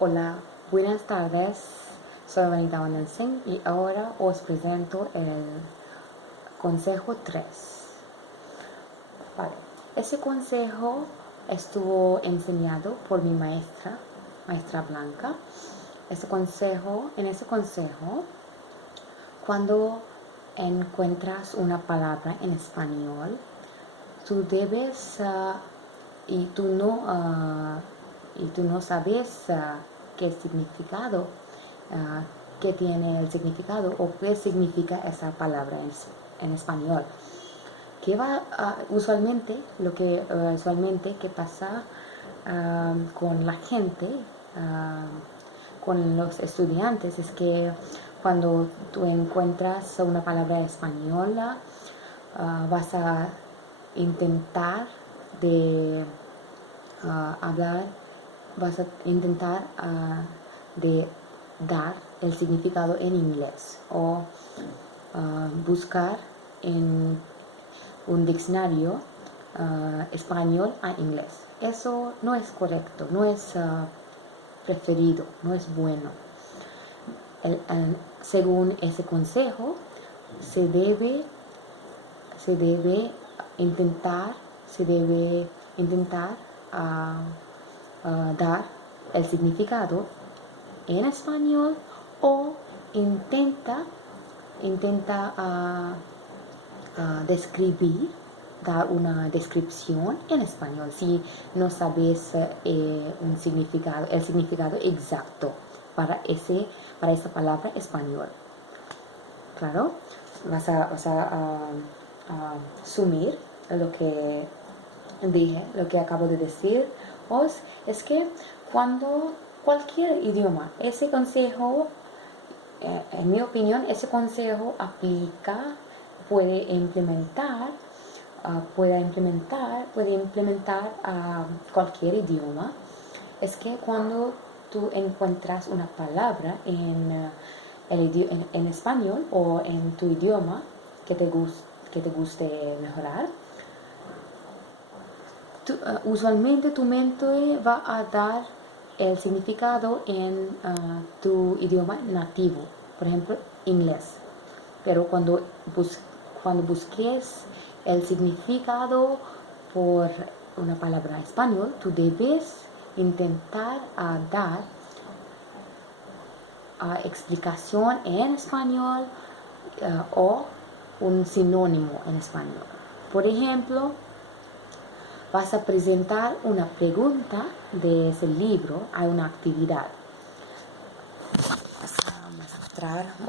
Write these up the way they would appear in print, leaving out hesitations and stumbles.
Hola, buenas tardes. Soy Vanita Vandensen y ahora os presento el Consejo 3. Vale. Ese consejo estuvo enseñado por mi maestra Blanca. En ese consejo, cuando encuentras una palabra en español, tú debes y tú no sabes qué significado, qué tiene el significado o qué significa esa palabra en español. Usualmente que pasa con la gente, con los estudiantes, es que cuando tú encuentras una palabra española, vas a intentar de hablar, vas a intentar de dar el significado en inglés o buscar en un diccionario español a inglés. Eso no es correcto, no es preferido, no es bueno. Según ese consejo, se debe intentar dar el significado en español o intenta dar una descripción en español si no sabes el significado exacto para esa palabra español. Claro, vas a asumir lo que dije, lo que acabo de decir. Es que cuando cualquier idioma, ese consejo, en mi opinión, ese consejo puede implementar a cualquier idioma. Es que cuando tú encuentras una palabra en español o en tu idioma que te guste mejorar, usualmente tu mente va a dar el significado en tu idioma nativo, por ejemplo, inglés. Pero cuando busques el significado por una palabra español, tú debes intentar dar explicación en español o un sinónimo en español. Por ejemplo, vas a presentar una pregunta de ese libro a una actividad.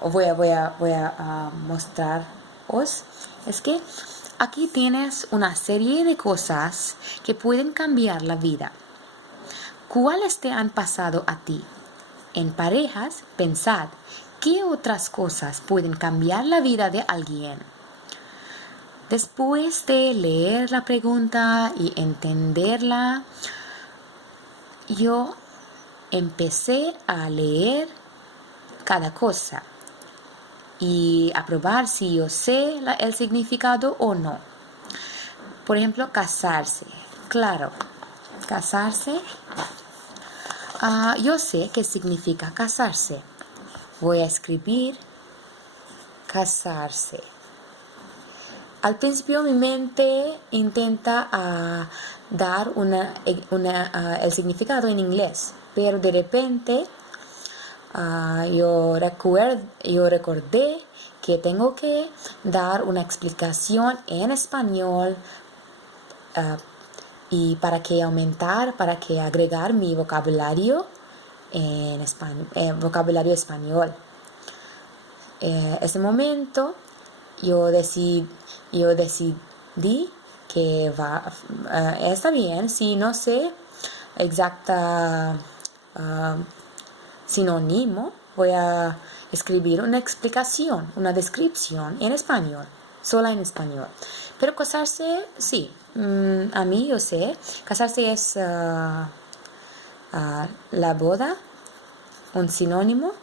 Voy a mostraros. Es que aquí tienes una serie de cosas que pueden cambiar la vida. ¿Cuáles te han pasado a ti? En parejas, pensad, ¿qué otras cosas pueden cambiar la vida de alguien? Después de leer la pregunta y entenderla, yo empecé a leer cada cosa y a probar si yo sé el significado o no. Por ejemplo, casarse. Claro, casarse. Yo sé qué significa casarse. Voy a escribir casarse. Al principio mi mente intenta dar el significado en inglés, pero de repente yo recordé que tengo que dar una explicación en español y para que agregar mi vocabulario en vocabulario español. Ese momento yo decidí que está bien si no sé exacta sinónimo, voy a escribir una explicación, una descripción en español, sola en español. Pero casarse, sí, a mí yo sé, casarse es la boda, un sinónimo,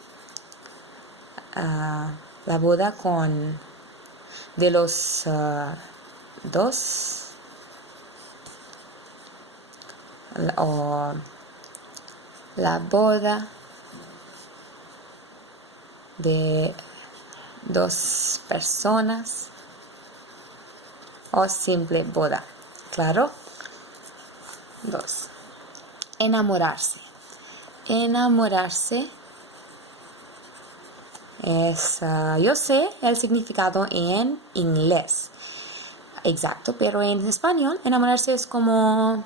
la boda de los dos, o la boda de dos personas o simple boda. Claro. 2. Enamorarse. Enamorarse es, yo sé el significado en inglés. Exacto, pero en español enamorarse es como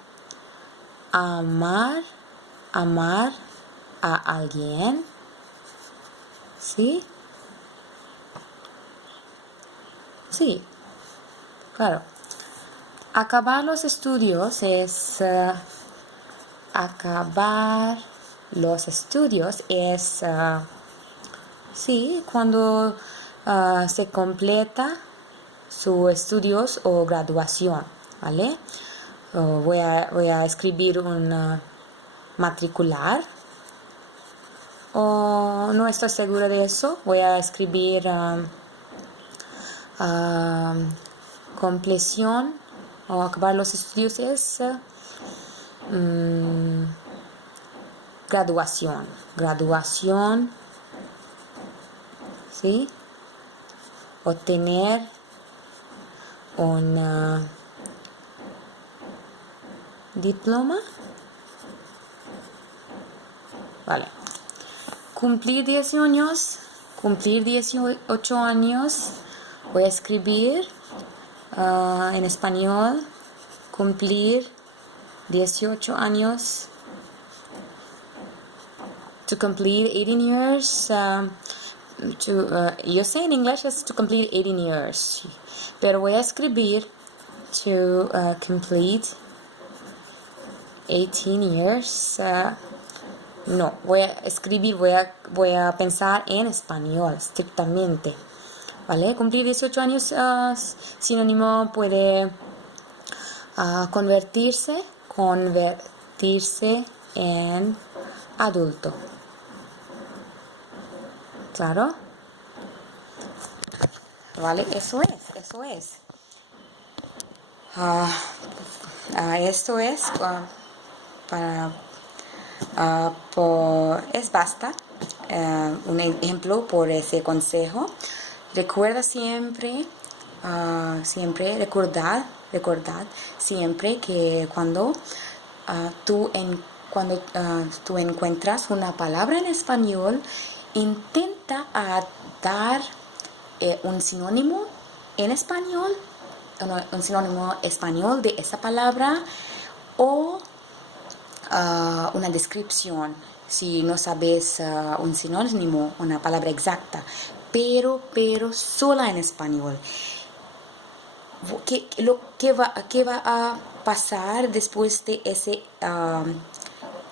amar a alguien. ¿Sí? Sí, claro. Acabar los estudios es... acabar los estudios es... sí, cuando se completa sus estudios o graduación, ¿vale? Voy a escribir un matricular. O no estoy segura de eso. Voy a escribir compleción o acabar los estudios es graduación. Graduación, ¿sí? Obtener un diploma. Vale. Cumplir 10 años. Cumplir 18 años. Voy a escribir en español. Cumplir 18 años. To complete 18 years. Yo sé en inglés es to complete 18 years. Pero voy a escribir to complete 18 years. No, voy a escribir, voy a pensar en español estrictamente. ¿Vale? Cumplir 18 años, sinónimo puede convertirse en adulto. Claro. Vale, eso es. Esto es es basta. Un ejemplo por ese consejo. Recuerda siempre, recordad siempre que cuando tú encuentras una palabra en español, intenta dar un sinónimo en español, un sinónimo español de esa palabra o una descripción si no sabes un sinónimo, una palabra exacta, pero sola en español. ¿Qué va a pasar después de ese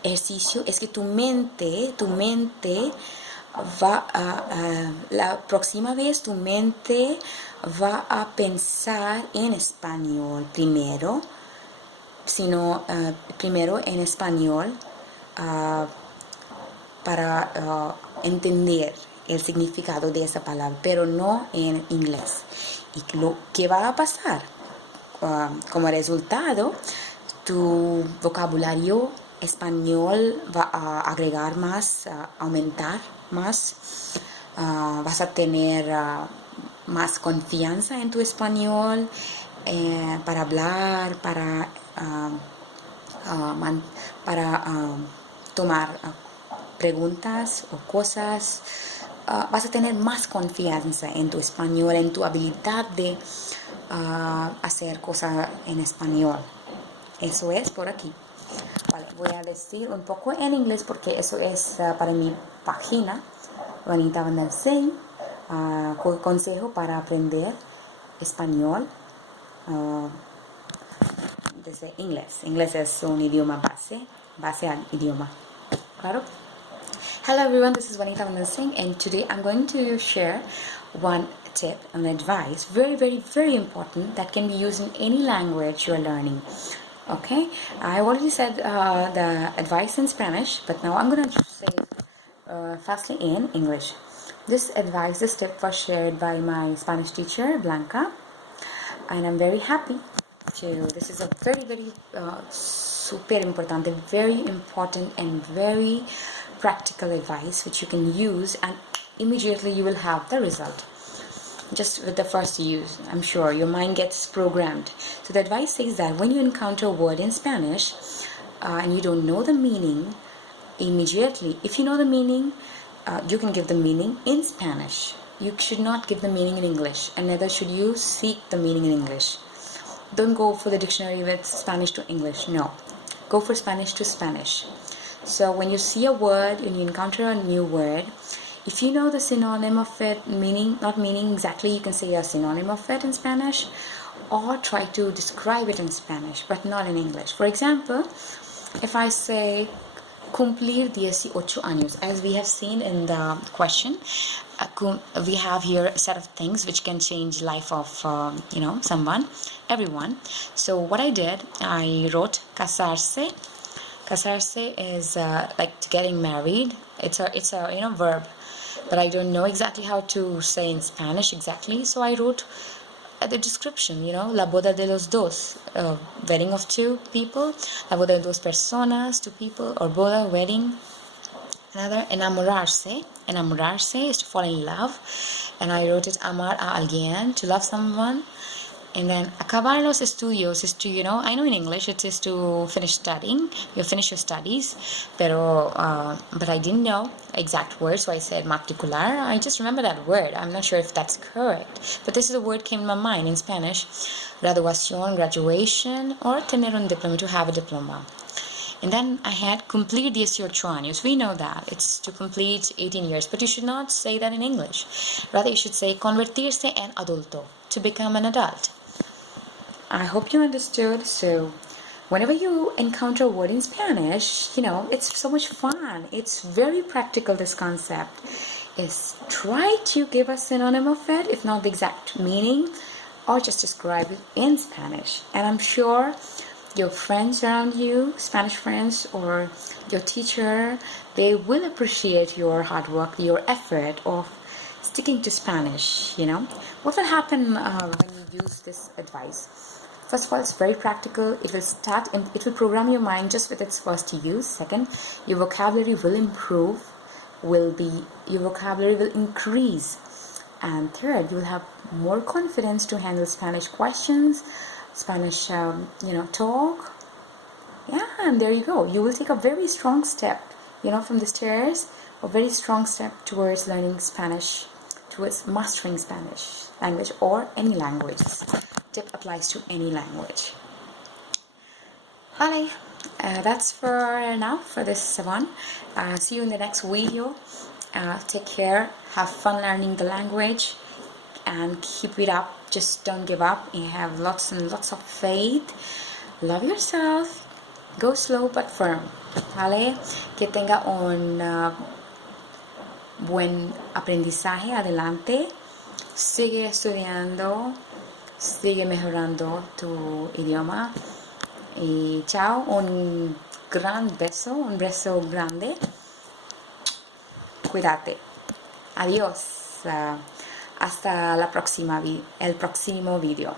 ejercicio? Es que tu mente va la próxima vez tu mente va a pensar en español primero, primero en español para entender el significado de esa palabra, pero no en inglés. ¿Y qué va a pasar? Como resultado, tu vocabulario español va a agregar más, aumentar más. Vas a tener más confianza en tu español para hablar, para tomar preguntas o cosas. Vas a tener más confianza en tu español, en tu habilidad de hacer cosas en español. Eso es por aquí. Vale, voy a decir un poco en inglés porque eso es para mi página. Juanita Van der Sing, consejo para aprender español desde inglés. Inglés es un idioma base al idioma. Claro. Hello everyone, this is Juanita Van der Sing, and today I'm going to share one tip and advice, very, very, very important, that can be used in any language you're learning. Okay, I already said the advice in Spanish, but now I'm going to say fastly in English. This tip was shared by my Spanish teacher, Blanca, and I'm very happy So this is a very super importante, very important and very practical advice which you can use, and immediately you will have the result just with the first use. I'm sure your mind gets programmed. So the advice says that when you encounter a word in Spanish and you don't know the meaning immediately, if you know the meaning, you can give the meaning in Spanish. You should not give the meaning in English, and neither should you seek the meaning in English. Don't go for the dictionary with Spanish to English. No, go for Spanish to Spanish. So when you see a word, when you encounter a new word, if you know the synonym of it, not meaning exactly, you can say a synonym of it in Spanish, or try to describe it in Spanish, but not in English. For example, if I say cumplir 18 años, as we have seen in the question, we have here a set of things which can change life of someone, everyone. So what I did, I wrote casarse. Casarse is like getting married. It's a verb, but I don't know exactly how to say in Spanish exactly, so I wrote the description, la boda de los dos, wedding of two people, la boda de dos personas, two people, or boda, wedding. Another, enamorarse is to fall in love, and I wrote it amar a alguien, to love someone. And then acabar los estudios is to, I know in English it is to finish studying, you finish your studies, but I didn't know exact word, so I said matricular. I just remember that word. I'm not sure if that's correct, but this is a word came in my mind in Spanish. Graduación, graduation, or tener un diploma, to have a diploma. And then I had cumplir 18 años. We know that it's to complete 18 years, but you should not say that in English. Rather, you should say convertirse en adulto, to become an adult. I hope you understood. So whenever you encounter a word in Spanish, it's so much fun. It's very practical, this concept. Is try to give a synonym of it, if not the exact meaning, or just describe it in Spanish. And I'm sure your friends around you, Spanish friends, or your teacher, they will appreciate your hard work, your effort of sticking to Spanish. What will happen when you use this advice? First of all, it's very practical. It will program your mind just with its first use. Second, your vocabulary will improve, your vocabulary will increase. And third, you will have more confidence to handle Spanish questions, Spanish, talk. Yeah, and there you go. You will take a very strong step, from the stairs, a very strong step towards learning Spanish, towards mastering Spanish language or any language. This tip applies to any language. Vale, that's for now, for this one. See you in the next video. Take care, have fun learning the language, and keep it up. Just don't give up. You have lots and lots of faith. Love yourself. Go slow but firm. Vale, que tenga un buen aprendizaje. Adelante. Sigue estudiando. Sigue mejorando tu idioma. Y chao. Un beso grande. Cuídate. Adiós. Hasta el próximo video.